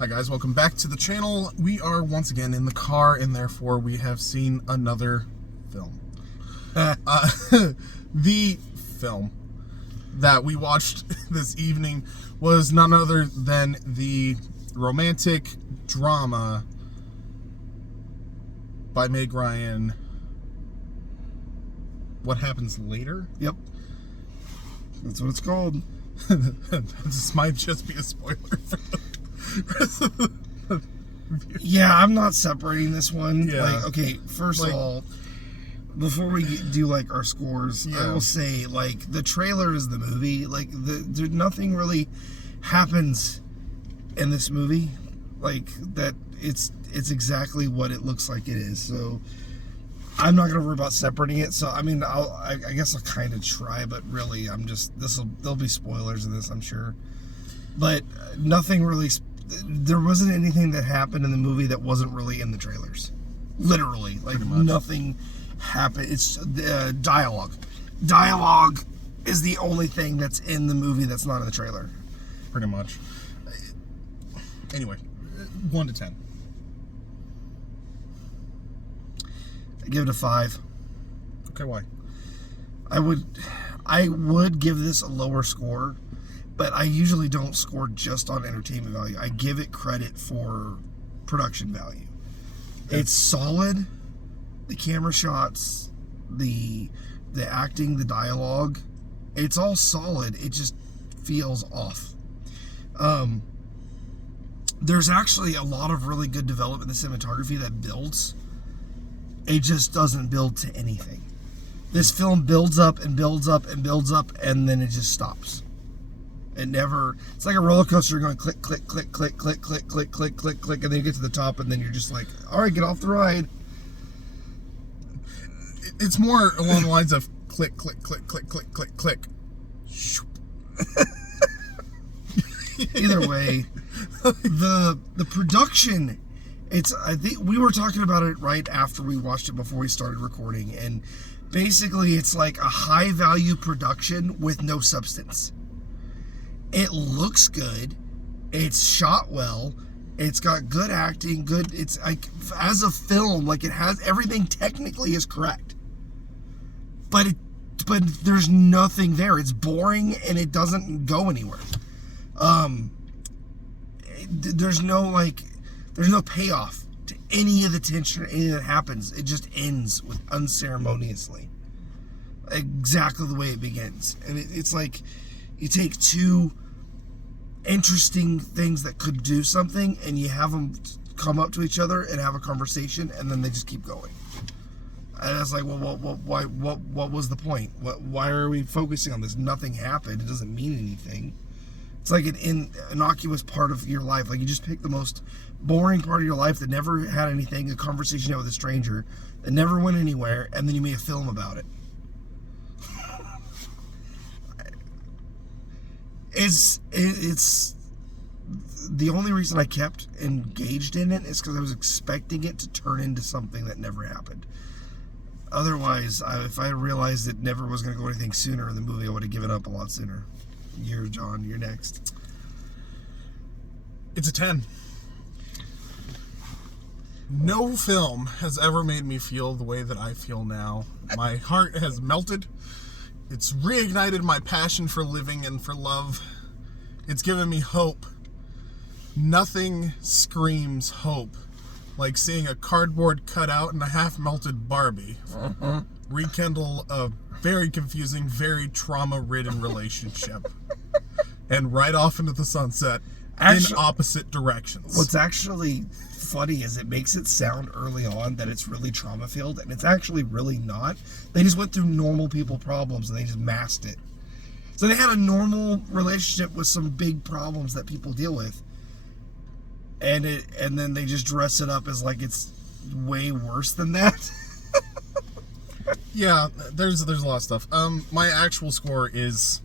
Hi guys, welcome back to the channel. We are once again in the car, and therefore we have seen another film. The film that we watched this evening was none other than the romantic drama by Meg Ryan, What Happens Later? Yep. That's what it's called. This might just be a spoiler for the rest of the review. Yeah, I'm not separating this one. Yeah. Like, okay, first of all, before we do like our scores, Yeah. I will say like the trailer is the movie. Like there's nothing really happens in this movie. Like that, it's exactly what it looks like it is. So I'm not gonna worry about separating it. So I mean, I guess I'll kind of try, but really, there'll be spoilers in this, I'm sure. But nothing really. There wasn't anything that happened in the movie that wasn't really in the trailers. Literally, like nothing happened. It's dialogue. Dialogue is the only thing that's in the movie that's not in the trailer. Pretty much. Anyway, 1 to 10. I give it a 5. Okay, why? I would give this a lower score, but I usually don't score just on entertainment value. I give it credit for production value. It's solid. The camera shots, the acting, the dialogue, it's all solid. It just feels off. There's actually a lot of really good development in the cinematography that builds. It just doesn't build to anything. This film builds up and builds up and builds up, and then it just stops. It's like a roller coaster going click, click, click, click, click, click, click, click, click, click, and then you get to the top, and then you're just like, all right, get off the ride. It's more along the lines of click, click, click, click, click, click, click. Either way, the production, I think we were talking about it right after we watched it before we started recording, and basically it's like a high value production with no substance. It looks good, it's shot well, it's got good acting, it's like, as a film, like it has everything technically is correct, but there's nothing there. It's boring and it doesn't go anywhere. There's no payoff to any of the tension or anything that happens. It just ends with unceremoniously, exactly the way it begins. And it's like you take two interesting things that could do something and you have them come up to each other and have a conversation, and then they just keep going. And it's like, well, what was the point? Why are we focusing on this? Nothing happened. It doesn't mean anything. It's like an innocuous part of your life. Like you just pick the most boring part of your life that never had anything, a conversation you had with a stranger that never went anywhere, and then you made a film about it. It's the only reason I kept engaged in it is because I was expecting it to turn into something that never happened. Otherwise, if I realized it never was going to go anything sooner in the movie, I would have given up a lot sooner. John, you're next. It's a 10. No film has ever made me feel the way that I feel now. My heart has melted. It's reignited my passion for living and for love. It's given me hope. Nothing screams hope like seeing a cardboard cutout and a half-melted Barbie rekindle a very confusing, very trauma-ridden relationship and ride off into the sunset in opposite directions. What's actually funny is it makes it sound early on that it's really trauma-filled, and it's actually really not. They just went through normal people problems and they just masked it. So they had a normal relationship with some big problems that people deal with, and then they just dress it up as like it's way worse than that. Yeah, there's a lot of stuff. My actual score is,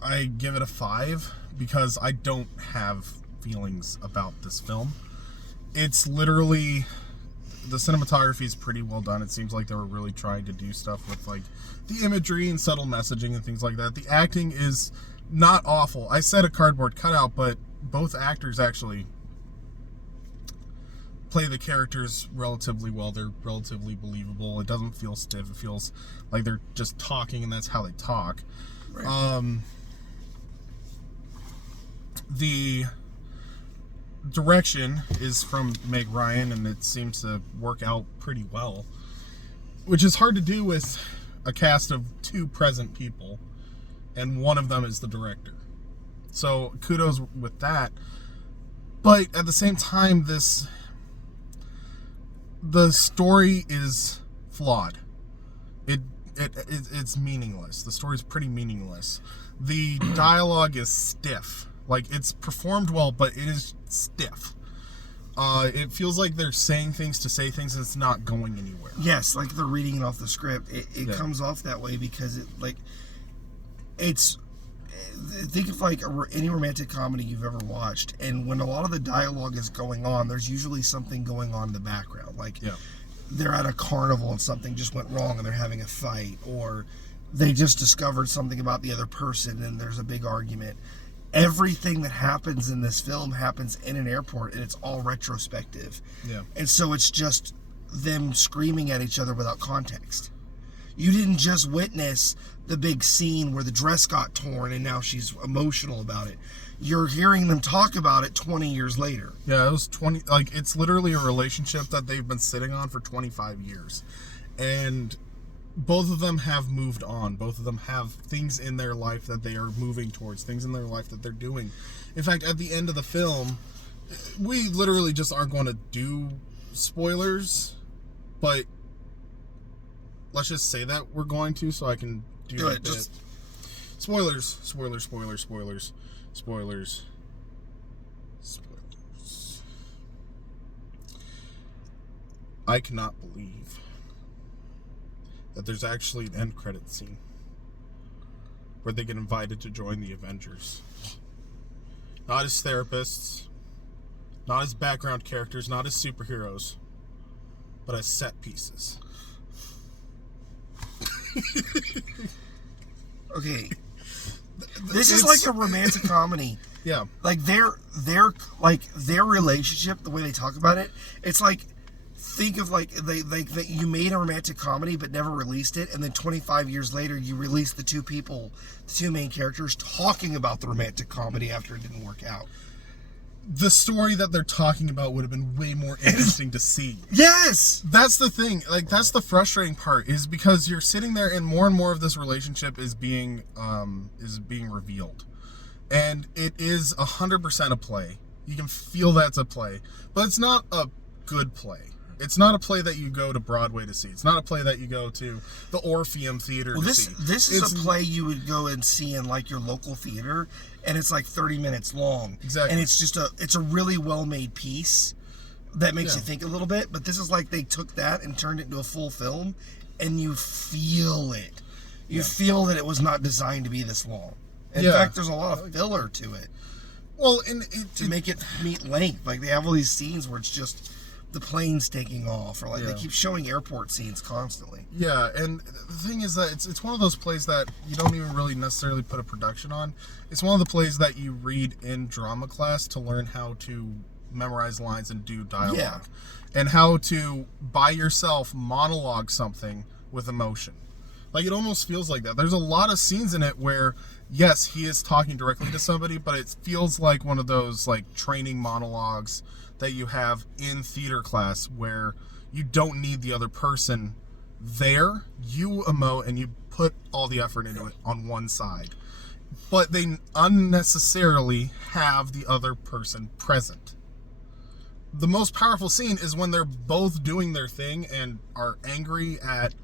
I give it a 5 because I don't have feelings about this film. It's literally, the cinematography is pretty well done. It seems like they were really trying to do stuff with like the imagery and subtle messaging and things like that. The acting is not awful. I said a cardboard cutout, but both actors actually play the characters relatively well. They're relatively believable. It doesn't feel stiff. It feels like they're just talking, and that's how they talk. Right. The direction is from Meg Ryan, and it seems to work out pretty well, which is hard to do with a cast of 2 present people, and one of them is the director. So kudos with that. But at the same time, the story is flawed. It's meaningless. The story's pretty meaningless. The dialogue is stiff. Like, it's performed well, but it is stiff. It feels like they're saying things to say things, and it's not going anywhere. Yes, like they're reading it off the script. It comes off that way because it's. Think of like any romantic comedy you've ever watched, and when a lot of the dialogue is going on, there's usually something going on in the background. Like, they're at a carnival and something just went wrong and they're having a fight, or they just discovered something about the other person and there's a big argument. Everything that happens in this film happens in an airport, and it's all retrospective. Yeah. And so it's just them screaming at each other without context. You didn't just witness the big scene where the dress got torn and now she's emotional about it. You're hearing them talk about it 20 years later. Yeah, it was 20, like, it's literally a relationship that they've been sitting on for 25 years. And both of them have moved on. Both of them have things in their life that they are moving towards, things in their life that they're doing. In fact, at the end of the film, we literally just aren't going to do spoilers, but let's just say that we're going to, so I can do it. Just spoilers. I cannot believe that there's actually an end credit scene where they get invited to join the Avengers. Not as therapists, not as background characters, not as superheroes, but as set pieces. Okay, this is like a romantic comedy. Yeah, like their relationship, the way they talk about it, it's like, think of like they you made a romantic comedy but never released it, and then 25 years later you released the 2 main characters talking about the romantic comedy after it didn't work out. The story that they're talking about would have been way more interesting to see. Yes! That's the thing. Like, that's the frustrating part, is because you're sitting there and more of this relationship is being revealed. And it is 100% a play. You can feel that's a play. But it's not a good play. It's not a play that you go to Broadway to see. It's not a play that you go to the Orpheum Theater to see. This is a play you would go and see in like your local theater, and it's like 30 minutes long. Exactly. And it's a really well-made piece that makes you think a little bit, but this is like they took that and turned it into a full film, and you feel it. You feel that it was not designed to be this long. In fact, there's a lot of filler to it. Well, to make it meet length. Like, they have all these scenes where it's just the planes taking off, or like they keep showing airport scenes constantly. Yeah, and the thing is that it's one of those plays that you don't even really necessarily put a production on. It's one of the plays that you read in drama class to learn how to memorize lines and do dialogue, and how to by yourself monologue something with emotion. Like, it almost feels like that. There's a lot of scenes in it where, yes, he is talking directly to somebody, but it feels like one of those like training monologues that you have in theater class where you don't need the other person there. You emote and you put all the effort into it on one side. But they unnecessarily have the other person present. The most powerful scene is when they're both doing their thing and are angry at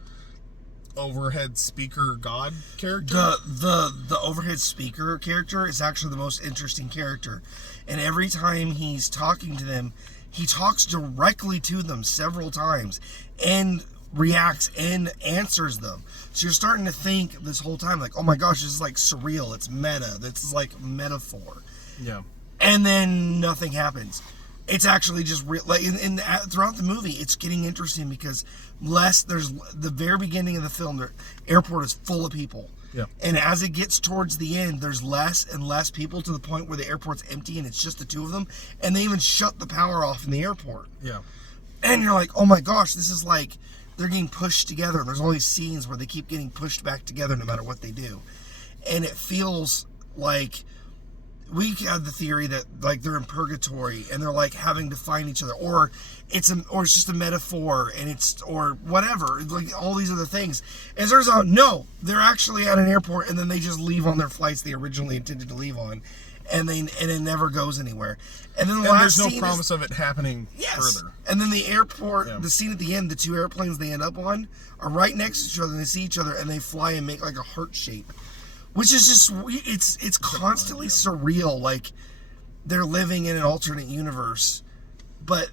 overhead speaker god character. The overhead speaker character is actually the most interesting character, and every time he's talking to them, he talks directly to them several times and reacts and answers them. So you're starting to think this whole time, like, oh my gosh, this is like surreal, it's meta, this is like metaphor. Yeah. And then nothing happens. It's actually just real. Like throughout the movie, it's getting interesting because there's the very beginning of the film, the airport is full of people, Yeah. And as it gets towards the end, there's less and less people to the point where the airport's empty and it's just the two of them. And they even shut the power off in the airport. Yeah. And you're like, oh my gosh, this is like they're getting pushed together. There's all these scenes where they keep getting pushed back together no matter what they do. And it feels like we had the theory that like they're in purgatory and they're like having to find each other, or it's just a metaphor, and it's or whatever, like all these other things. And it turns out no, they're actually at an airport, and then they just leave on their flights they originally intended to leave on, and it never goes anywhere. And then there's no promise of it happening further. And then the airport, the scene at the end, the two airplanes they end up on are right next to each other, and they see each other, and they fly and make like a heart shape. Which is just, it's constantly surreal, like they're living in an alternate universe, but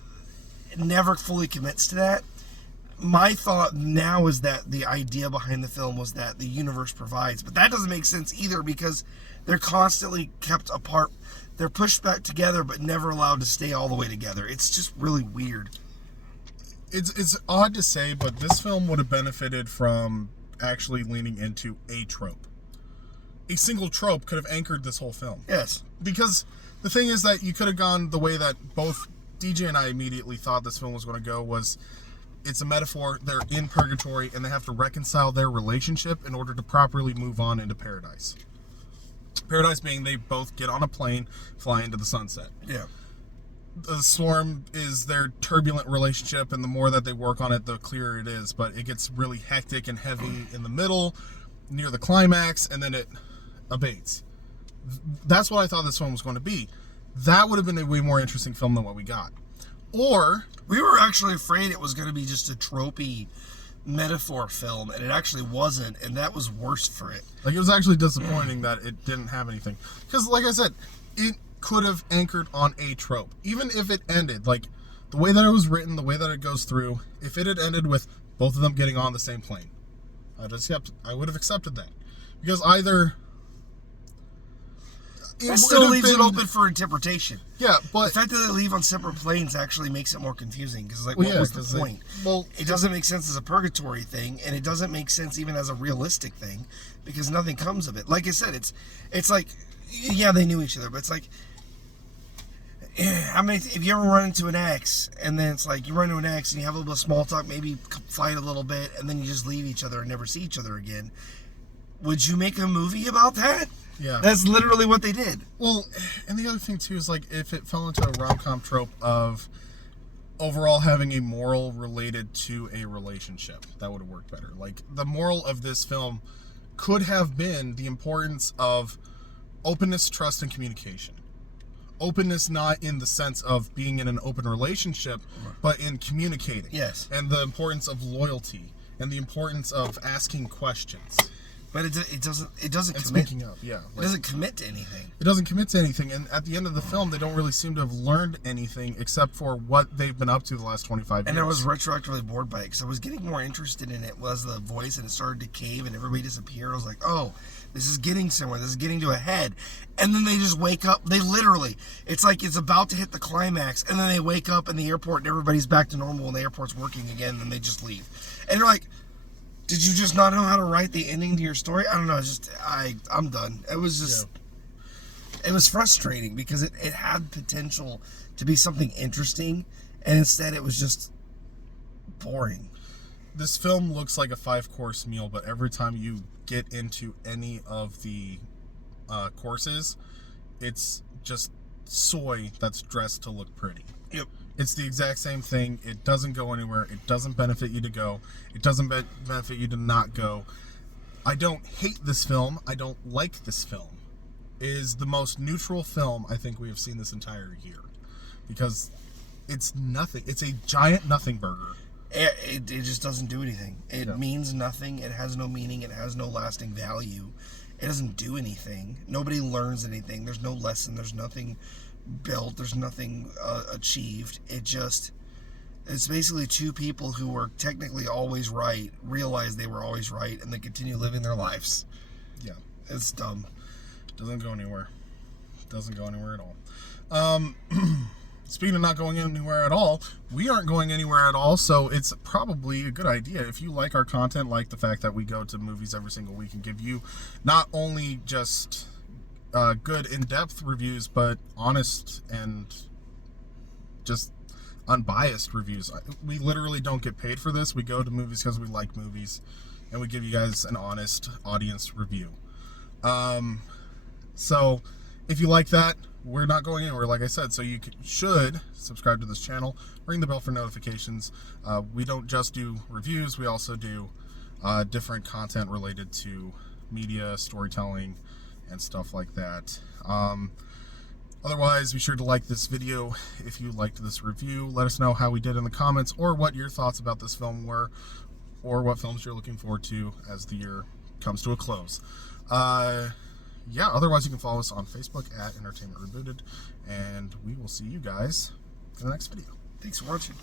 it never fully commits to that. My thought now is that the idea behind the film was that the universe provides, but that doesn't make sense either because they're constantly kept apart. They're pushed back together, but never allowed to stay all the way together. It's just really weird. It's odd to say, but this film would have benefited from actually leaning into a trope. A single trope could have anchored this whole film. Yes. Because the thing is that you could have gone the way that both DJ and I immediately thought this film was going to go was it's a metaphor. They're in purgatory and they have to reconcile their relationship in order to properly move on into paradise. Paradise being they both get on a plane, fly into the sunset. Yeah. The storm is their turbulent relationship, and the more that they work on it, the clearer it is. But it gets really hectic and heavy in the middle, near the climax, and then it abates. That's what I thought this film was going to be. That would have been a way more interesting film than what we got. Or we were actually afraid it was going to be just a tropey metaphor film, and it actually wasn't, and that was worse for it. Like, it was actually disappointing that it didn't have anything. Because, like I said, it could have anchored on a trope. Even if it ended, like, the way that it was written, the way that it goes through, if it had ended with both of them getting on the same plane, I would have accepted that. Because either... It still leaves it open for interpretation. Yeah, but... The fact that they leave on separate planes actually makes it more confusing. Because, like, what was the point? It doesn't make sense as a purgatory thing, and it doesn't make sense even as a realistic thing, because nothing comes of it. Like I said, it's like, yeah, they knew each other, but it's like, if you ever run into an ex, and then it's like, you run into an ex, and you have a little bit of small talk, maybe fight a little bit, and then you just leave each other and never see each other again. Would you make a movie about that? Yeah. That's literally what they did. Well, and the other thing, too, is, like, if it fell into a rom-com trope of overall having a moral related to a relationship, that would have worked better. Like, the moral of this film could have been the importance of openness, trust, and communication. Openness not in the sense of being in an open relationship, but in communicating. Yes. And the importance of loyalty, and the importance of asking questions. But it doesn't and commit. Speaking of, yeah. It doesn't commit to anything. It doesn't commit to anything, and at the end of the film, they don't really seem to have learned anything except for what they've been up to the last 25 years. And I was retroactively bored by it, because I was getting more interested in it was the voice, and it started to cave, and everybody disappeared. I was like, oh, this is getting somewhere. This is getting to a head. And then they just wake up. They literally, it's like it's about to hit the climax, and then they wake up in the airport, and everybody's back to normal, and the airport's working again, and they just leave. And you're like, did you just not know how to write the ending to your story? I don't know. I'm done. It was just, It was frustrating because it had potential to be something interesting, and instead it was just boring. This film looks like a 5-course meal, but every time you get into any of the courses, it's just soy that's dressed to look pretty. Yep. It's the exact same thing. It doesn't go anywhere. It doesn't benefit you to go. It doesn't benefit you to not go. I don't hate this film. I don't like this film. It is the most neutral film I think we have seen this entire year. Because it's nothing. It's a giant nothing burger. It just doesn't do anything. It means nothing. It has no meaning. It has no lasting value. It doesn't do anything. Nobody learns anything. There's no lesson. There's nothing built. There's nothing achieved. It's basically two people who were technically always right, realized they were always right, and they continue living their lives. Yeah. It's dumb. Doesn't go anywhere. Doesn't go anywhere at all. speaking of not going anywhere at all, we aren't going anywhere at all, so it's probably a good idea if you like our content, like the fact that we go to movies every single week and give you not only just good in-depth reviews, but honest and just unbiased reviews. We literally don't get paid for this. We go to movies because we like movies, and we give you guys an honest audience review. So if you like that, we're not going anywhere, like I said, so you should subscribe to this channel, ring the bell for notifications. We don't just do reviews, we also do different content related to media, storytelling, and stuff like that. Otherwise, be sure to like this video if you liked this review. Let us know how we did in the comments, or what your thoughts about this film were, or what films you're looking forward to as the year comes to a close. Yeah, otherwise you can follow us on Facebook at Entertainment Rebooted, and we will see you guys in the next video. Thanks for watching.